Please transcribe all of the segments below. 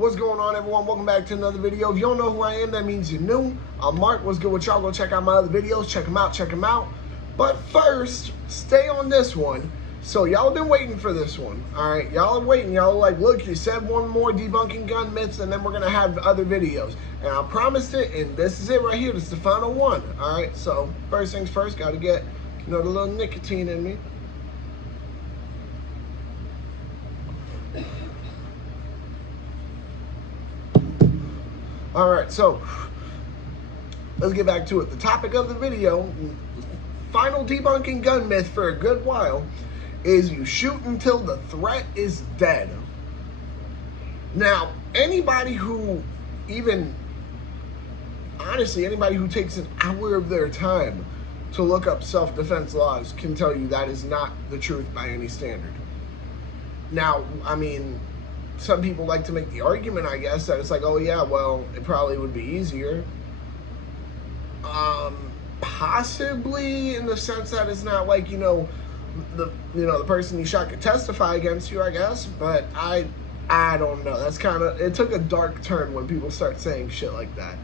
What's going on, everyone? Welcome back to another video. If you don't know who I am, that means you're new. I'm Mark. What's good with y'all? Go check out my other videos. Check them out. But first, stay on this one. So y'all have been waiting for this one. All right, y'all are waiting. Y'all are like, look, you said one more debunking gun myths, and then we're gonna have other videos. And I promised it, and this is it right here. This is the final one. All right. So first things first, gotta get the little nicotine in me. All right, so let's get back to it. The topic of the video, final debunking gun myth for a good while, is you shoot until the threat is dead. Now, anybody who honestly, anybody who takes an hour of their time to look up self-defense laws can tell you that is not the truth by any standard. Now, I mean, some people like to make the argument, I guess, that it's like, oh yeah, well, it probably would be easier. Possibly, in the sense that it's not like, the person you shot could testify against you, I guess. But I don't know. That's it took a dark turn when people start saying shit like that.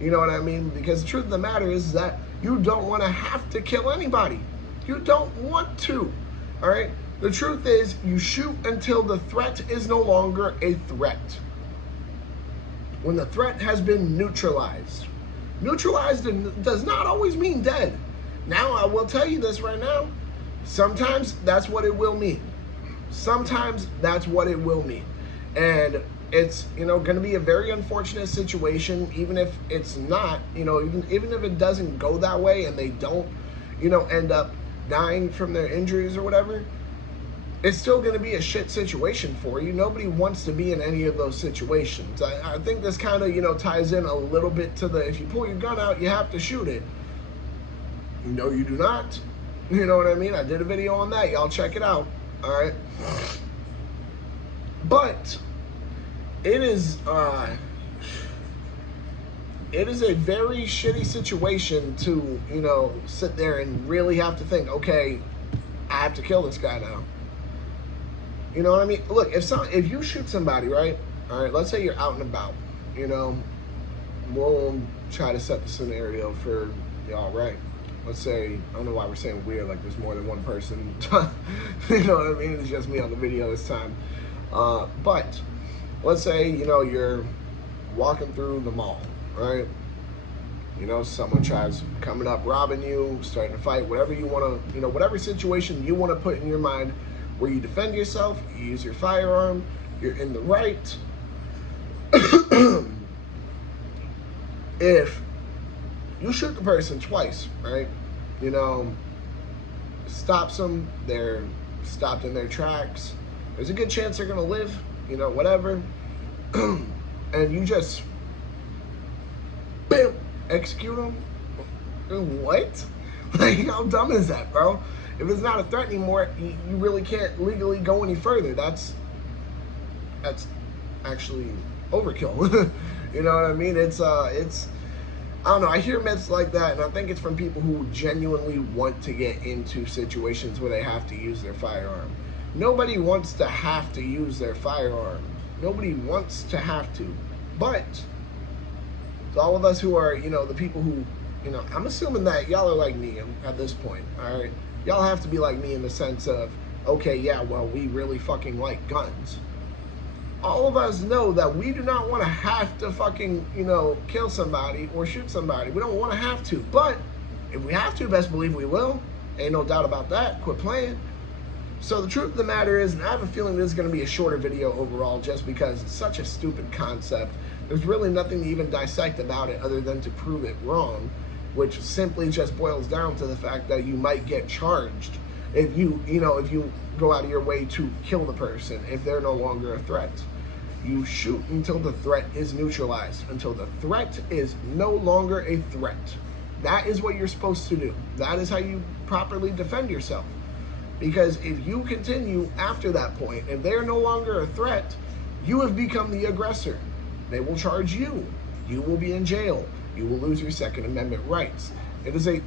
You know what I mean? Because the truth of the matter is that you don't want to have to kill anybody. You don't want to. All right. The truth is, you shoot until the threat is no longer a threat. When the threat has been neutralized. Neutralized does not always mean dead. Now, I will tell you this right now. Sometimes that's what it will mean. Sometimes that's what it will mean. And it's, going to be a very unfortunate situation, even if it's not, even if it doesn't go that way and they don't, end up dying from their injuries or whatever. It's still going to be a shit situation for you. Nobody wants to be in any of those situations. I think this kind of, ties in a little bit to the, if you pull your gun out, you have to shoot it. No, you do not. You know what I mean? I did a video on that. Y'all check it out. All right. But it is a very shitty situation to, sit there and really have to think, okay, I have to kill this guy now. You know what I mean? Look, if you shoot somebody, right? All right, let's say you're out and about, we'll try to set the scenario for y'all, right? Let's say, I don't know why we're saying weird, like there's more than one person. You know what I mean? It's just me on the video this time. But let's say, you're walking through the mall, right? Someone tries coming up, robbing you, starting to fight, whatever you want to, whatever situation you want to put in your mind, where you defend yourself, you use your firearm, you're in the right. If you shoot the person twice, right, stops them, they're stopped in their tracks, there's a good chance they're going to live, whatever, and you just, bam, execute them. What? Like, how dumb is that, bro? If it's not a threat anymore, you really can't legally go any further. That's actually overkill. You know what I mean? It's I don't know. I hear myths like that, and I think it's from people who genuinely want to get into situations where they have to use their firearm. Nobody wants to have to use their firearm. Nobody wants to have to. But to all of us who are, the people who, I'm assuming that y'all are like me at this point, all right? Y'all have to be like me in the sense of, okay, yeah, well, we really fucking like guns. All of us know that we do not want to have to fucking, kill somebody or shoot somebody. We don't want to have to. But if we have to, best believe we will. Ain't no doubt about that. Quit playing. So the truth of the matter is, and I have a feeling this is going to be a shorter video overall just because it's such a stupid concept. There's really nothing to even dissect about it other than to prove it wrong, which simply just boils down to the fact that you might get charged if you go out of your way to kill the person if they're no longer a threat. You shoot until the threat is neutralized, until the threat is no longer a threat. That is what you're supposed to do. That is how you properly defend yourself. Because if you continue after that point, if they're no longer a threat, you have become the aggressor. They will charge you. You will be in jail. You will lose your Second Amendment rights. It is this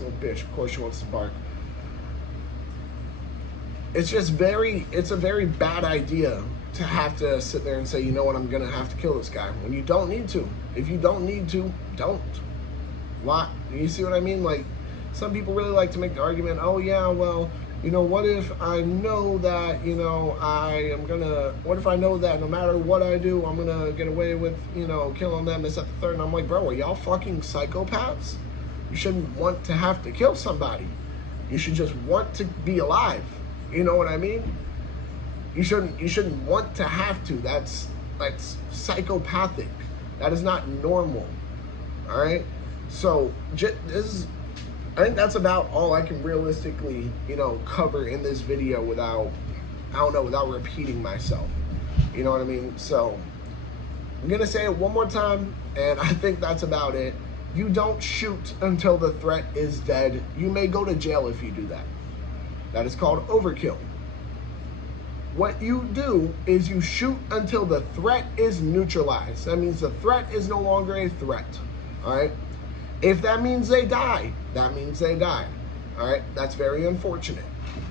little bitch, of course she wants to bark. It's a very bad idea to have to sit there and say, you know what, I'm gonna have to kill this guy when you don't need to. If you don't need to, don't. Why? You see what I mean? Like, some people really like to make the argument, oh yeah, well, you know, what if I know that, you know, what if I know that no matter what I do, I'm gonna get away with, you know, killing them, this, that, the third. And I'm like, bro, are y'all fucking psychopaths? You shouldn't want to have to kill somebody. You should just want to be alive. You know what I mean? You shouldn't want to have to. That's psychopathic. That is not normal. All right? So I think that's about all I can realistically, you know, cover in this video without repeating myself. You know what I mean? So I'm gonna say it one more time, and I think that's about it. You don't shoot until the threat is dead. You may go to jail if you do that. That is called overkill. What you do is you shoot until the threat is neutralized. That means the threat is no longer a threat. All right? If that means they die, that means they die. All right? That's very unfortunate.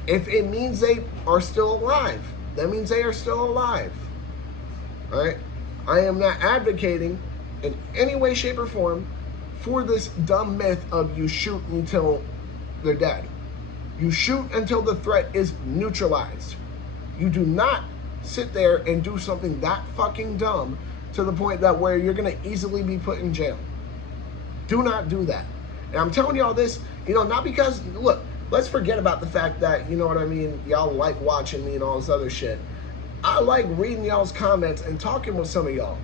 If it means they are still alive, that means they are still alive. All right? I am not advocating in any way, shape, or form for this dumb myth of you shoot until they're dead. You shoot until the threat is neutralized. You do not sit there and do something that fucking dumb to the point that where you're going to easily be put in jail. Do not do that. And I'm telling y'all this, you know, not because, look, let's forget about the fact that, you know what I mean, y'all like watching me and all this other shit. I like reading y'all's comments and talking with some of y'all.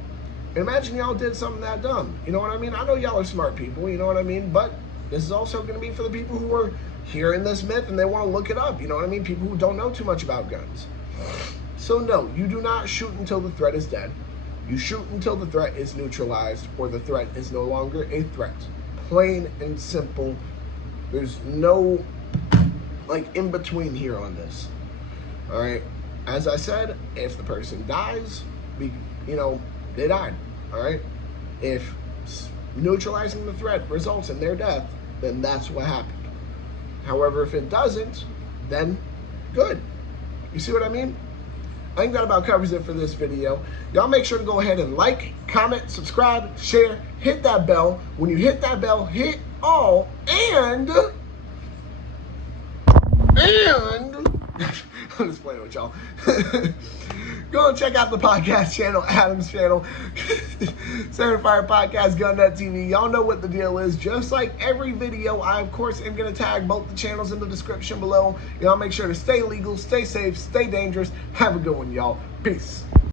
Imagine y'all did something that dumb. You know what I mean? I know y'all are smart people, you know what I mean? But this is also going to be for the people who are hearing this myth and they want to look it up. You know what I mean? People who don't know too much about guns. So no, you do not shoot until the threat is dead. You shoot until the threat is neutralized or the threat is no longer a threat. Plain and simple. There's no, like, in between here on this. All right? As I said, if the person dies, you know, they died. All right? If neutralizing the threat results in their death, then that's what happened. However, if it doesn't, then good. You see what I mean? I think that about covers it for this video. Y'all make sure to go ahead and like, comment, subscribe, share, hit that bell. When you hit that bell, hit all, and I'm just playing with y'all. Go and check out the podcast channel, Adam's channel, Certified Podcast Gun Nut TV. Y'all know what the deal is. Just like every video, I, of course, am going to tag both the channels in the description below. Y'all make sure to stay legal, stay safe, stay dangerous. Have a good one, y'all. Peace.